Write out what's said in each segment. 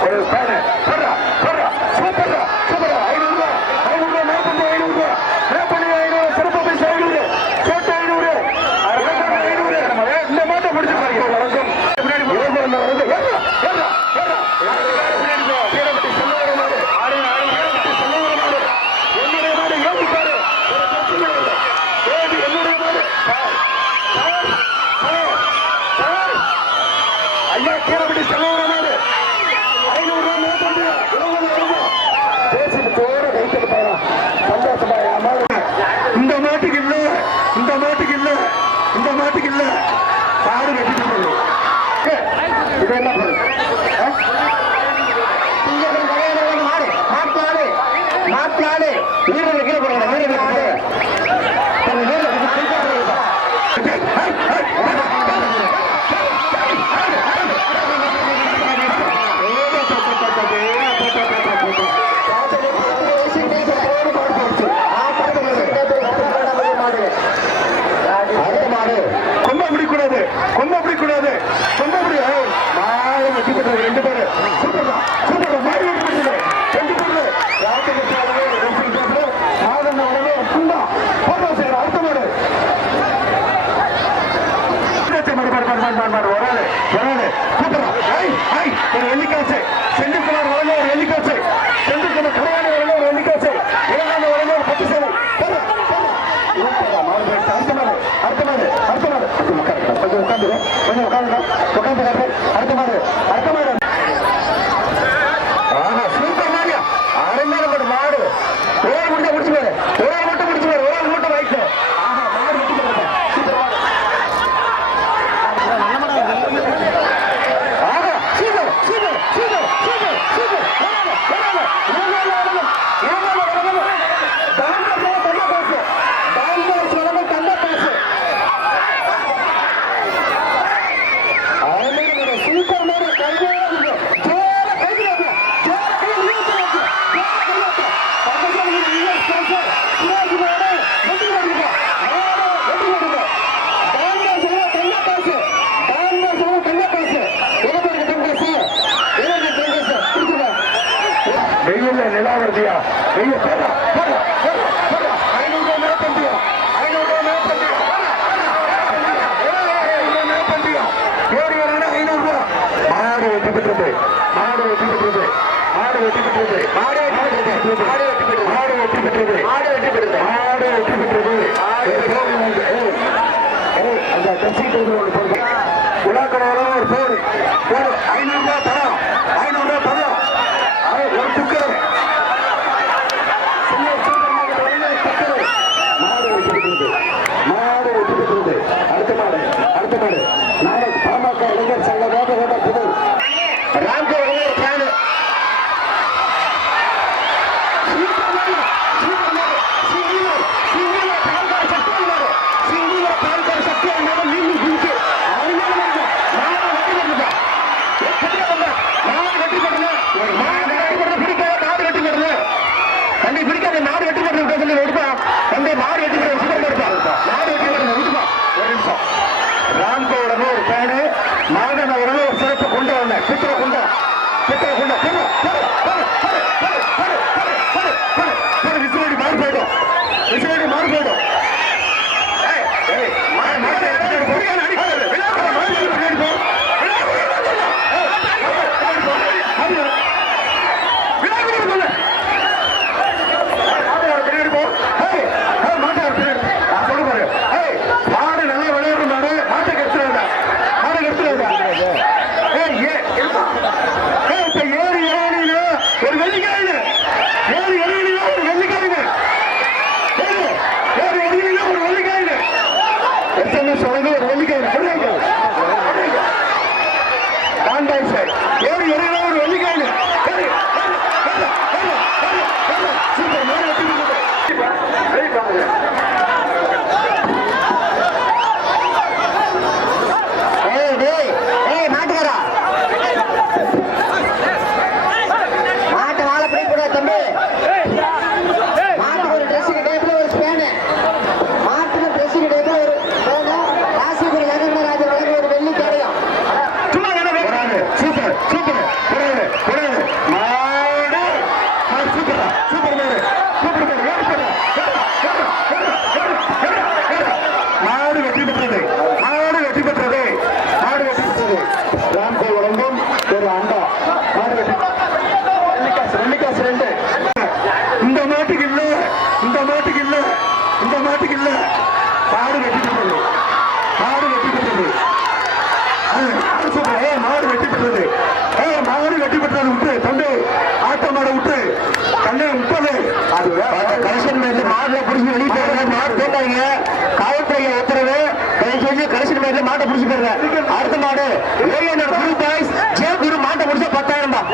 por el ரெண்டு பேரு. Super super மாறி ரெண்டு பேரு. மாதண்ண உடனே சுண்டா போட்டோ செய்யற அடுத்த மாடு எண்ணிக்காச்சு செஞ்சுக்கலாம் வரல ஒரு எண்ணிக்காச்சு செஞ்சுக்கலாம் கரையான வரல ஒரு எண்ணிக்காச்சு ஏழான வரல ஒரு பத்து சேவை அடுத்த மாடு அடுத்த மாடு அடுத்த மாடு உட்காந்து உட்காந்து உட்காந்து Thank you. பித்திர குண்ட பித்திர குண்ட இந்த மாட்டுக்கு இல்ல. மாடு வெட்டி பெற்றது மாடு வெட்டி மாடு வெட்டி பெற்றது ஏ மாடு வெட்டி பெற்றது விட்டு தம்பி ஆட்ட மாட விட்டு கண்ணே முப்பது அது கலெக்ஷன் மேட்ல மாடுல புடிச்சு மாடு போட்டாங்க காவல்துறை உத்தரவு தயவு செஞ்சு கலெக்ஷன் மேட்ல மாட்டை புடிச்சு போயிடுறேன். அடுத்த மாடு ஏழு குரு பாய்ஸ் குரு மாட்டை முடிச்சா பத்தாயிரம் தான்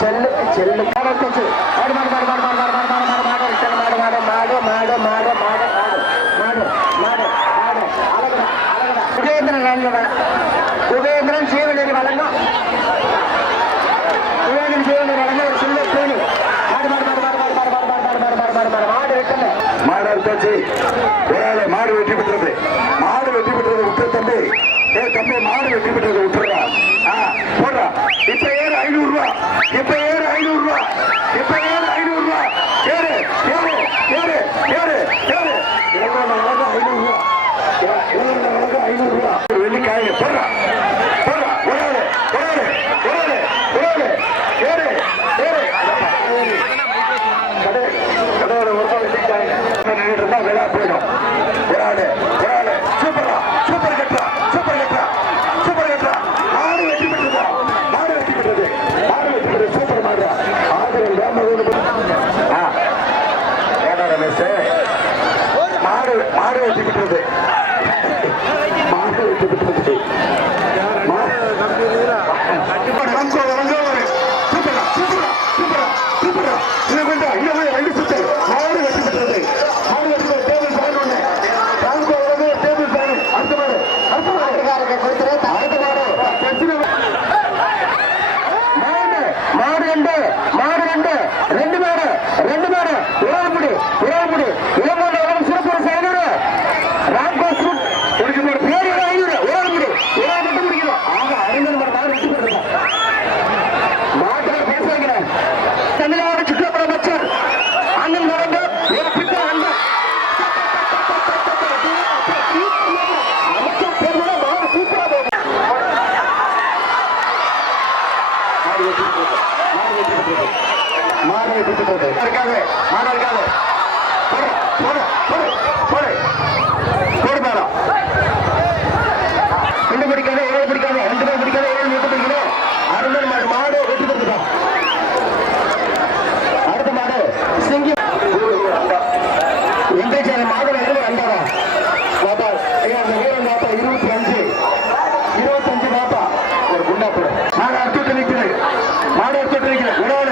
చెల్లు చెల్లు కాడొచ్చు మాడు మాడు మాడు మాడు మాడు మాడు మాడు మాడు మాడు ఇట్లా మాడు మాడు మాడు మాడు మాడు మాడు మాడు మాడు మాడు అలగడ అలగడ ఉపేంద్రన్ అల్లడ ఉపేంద్రన్ జీవలేని వలంగ ఉపేంద్రన్ జీవలేని వలంగ ఒక చిన్న పేరు మాడు మాడు మాడు మాడు మాడు మాడు మాడు మాడు మాడు వెట్టి ಬಿಟ್ಟಿరదు మాడు వెట్టి ಬಿಟ್ಟಿరదు ఉత్తర ఏ తంబి మాడు వెట్టి ಬಿಟ್ಟಿరదు Gracias.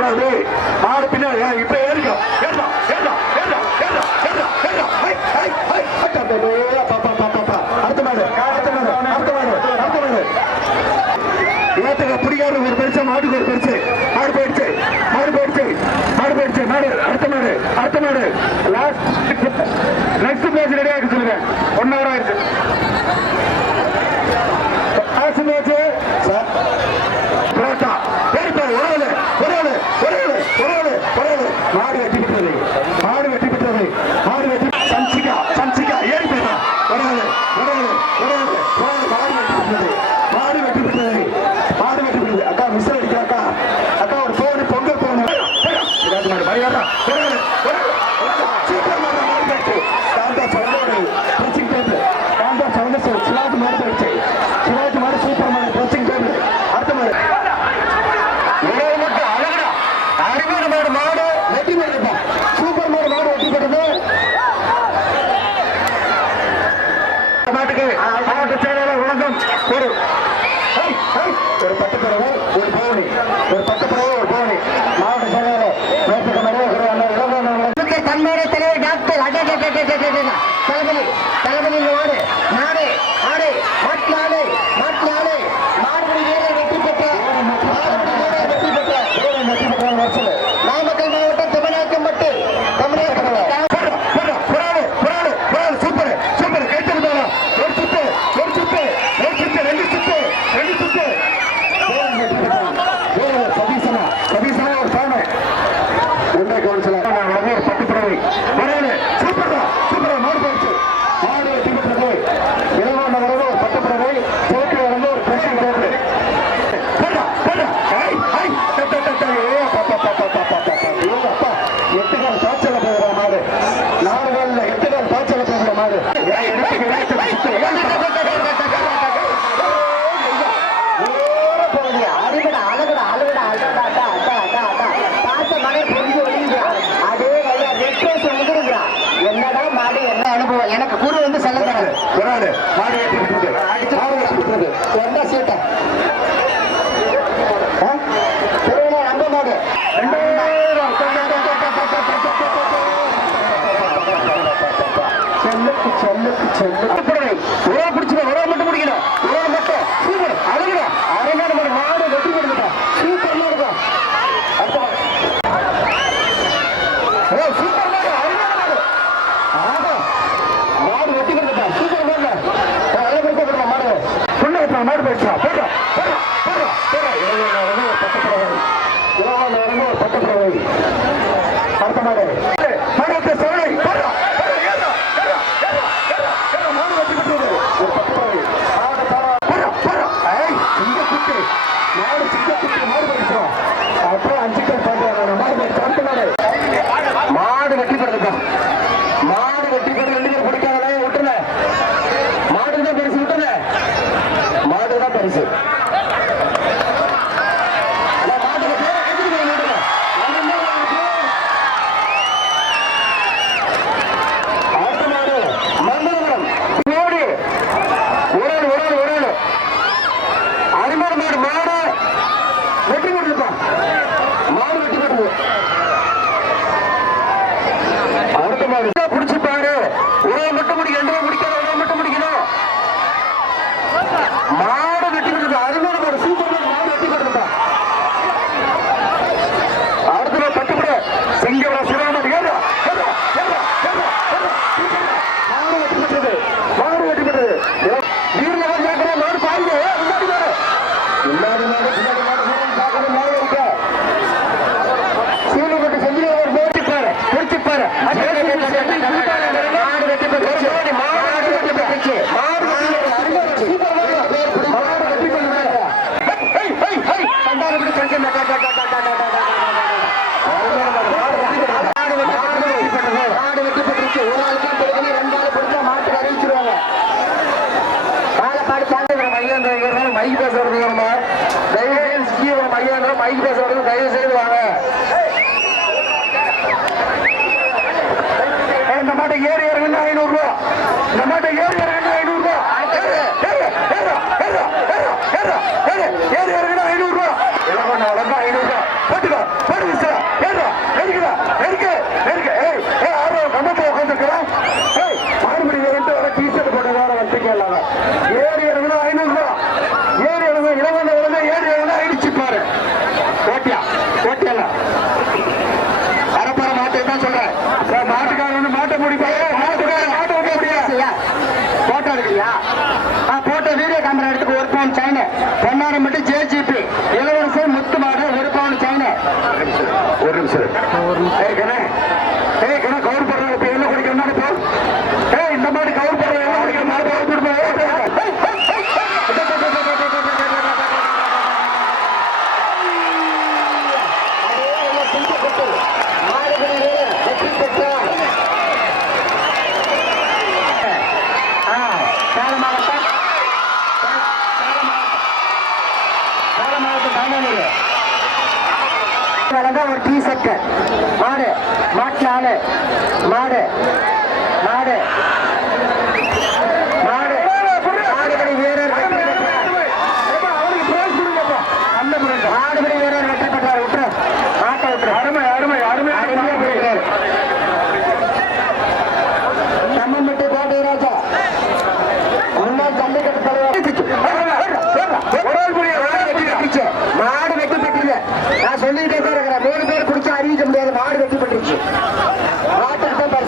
கூடாது மாறு பின்னாடி இப்ப ஏறிக்கோ. ஏறா ஏறா ஏறா ஏறா ஏறா ஹை ஹை ஹை. அட்டா டேய் பாப்பா பாப்பா அடுத்த மாடு அடுத்த மாடு அடுத்த மாடு அடுத்த ஏத்துக்கு புடிகாரு ஒரு பெருசு மாட்டுக்கு ஒரு பெருசு. மாடு போயிடுச்சு மாடு போயிடுச்சு மாடு போயிடுச்சு. அடுத்த மாடு அடுத்த மாடு. லாஸ்ட் நெக்ஸ்ட் பேஜ் ரெடியாக சொல்லுங்க. ஒன் ஹவர் ஆயிடுச்சு. ผมผมจ่าย Thank you. மைக் பேச வருதுங்கம்மா தயவுசெய்து ஸ்கீ மையா மைக் பேச வருது தயவு செய்து வாங்க. இந்த மாட்டை ஏறி இறங்குன்னா ஐநூறுரூவா இந்த மாட்டை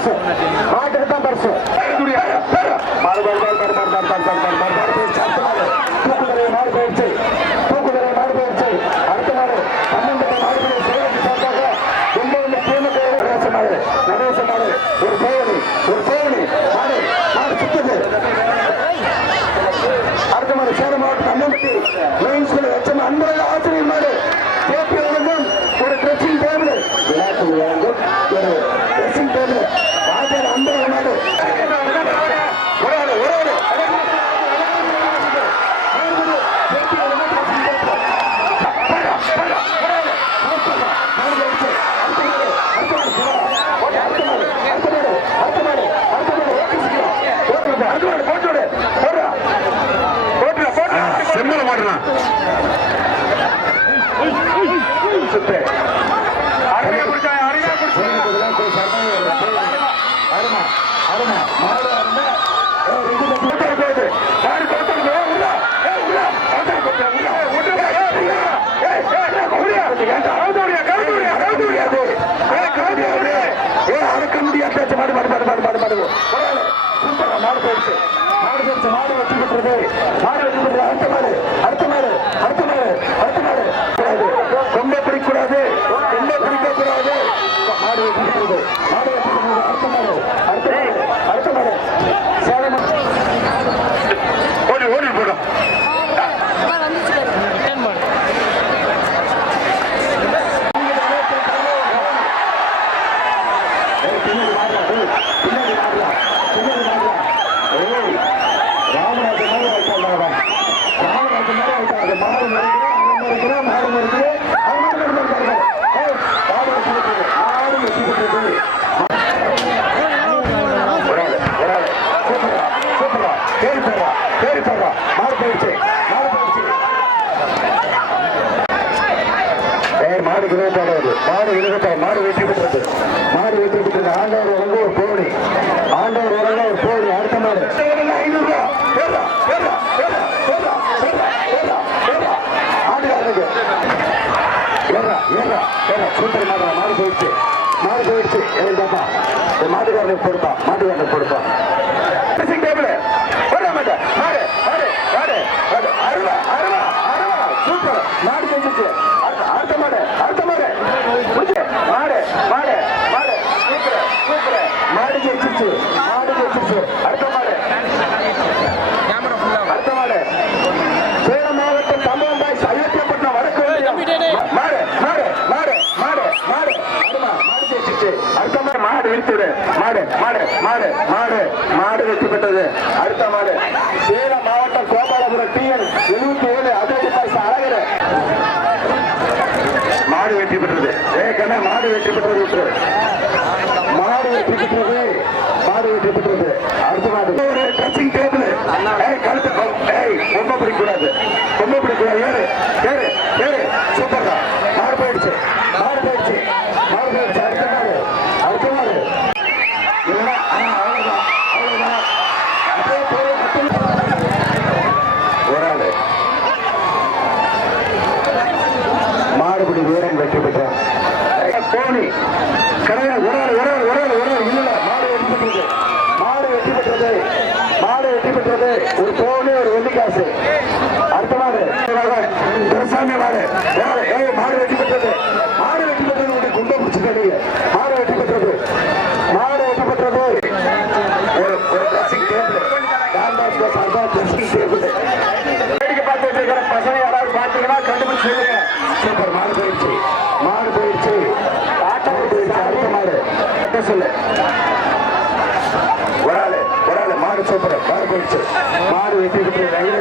பர்சன் மாட்டுக்கு தான் பர்சன் மாட்டலாம் சுத்து. அருமையா குடிச்சா அருமையா குடிச்சா. அருமா அருமா. மாடு அருமை அறுக்க முடியாது மாடு மாடு மாடு மாடு மாடு மாடு மாடு வெற்றி பெற்றது. அடுத்த மாடு. அடுத்த மாடு. அடுத்த மாடு. அடுத்த மாடு. கூடாது ரொம்ப ரொம்ப பிடிக்க கூடாது மாடு வெற்றி பெற்றது. மாடு வெற்றி அடுத்த மாடு. அடுத்த மாடு. அடுத்த மாடு. சேலம் ஓடி ஓடி போடும் பிடிச்சி எங்கப்பா மாட்டுக்காரனுக்கு கொடுப்பா மாட்டுக்காரனுக்கு கொடுப்பா இழுத்துடு மாடு மாடு மாடு மாடு மாடு வெற்றி பெற்றது. அடுத்த மாடு. சேலம் மாவட்டம் கோபாலபுரம் டிஎன் எழுபத்தி ஏழு அறுபது பைசா அழகர். மாடு வெற்றி பெற்றது. ஏற்கனவே மாடு வெற்றி பெற்றது மாடு வெற்றி பெற்றது. மாடு வெற்றி பெற்றது. அடுத்த பார்த்தீங்கன்னா கண்டுபிடிச்சு சொல்லுங்க. சூப்பர் மாடு போயிடுச்சு. மாடு போயிடுச்சு. ஆட்டா போயிடுச்சு. அடுத்த மாடு. என்ன சொல்லு? ஒரு ஆளு மாடு சூப்பர் மாடு போயிடுச்சு. மாடு வெட்டிக்கிட்டு ரயில்வே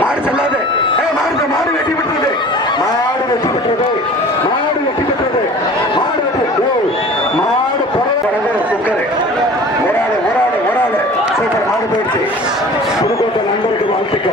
மாடு செல்லாது. மாடு மாடு வெட்டி விட்டுறது மாடு வெட்டி விட்டுறது மாடு வெட்டி விட்டுறது மாடு வெட்டி மாடு பரவாயில்ல குக்கரு. ஒரு ஆளு ஒரு ஆளு ஒரு ஆளு. சீக்கிரம் மாடு போயிடுச்சு. புதுக்கோட்டை நண்பருக்கு வாழ்த்துக்கள்.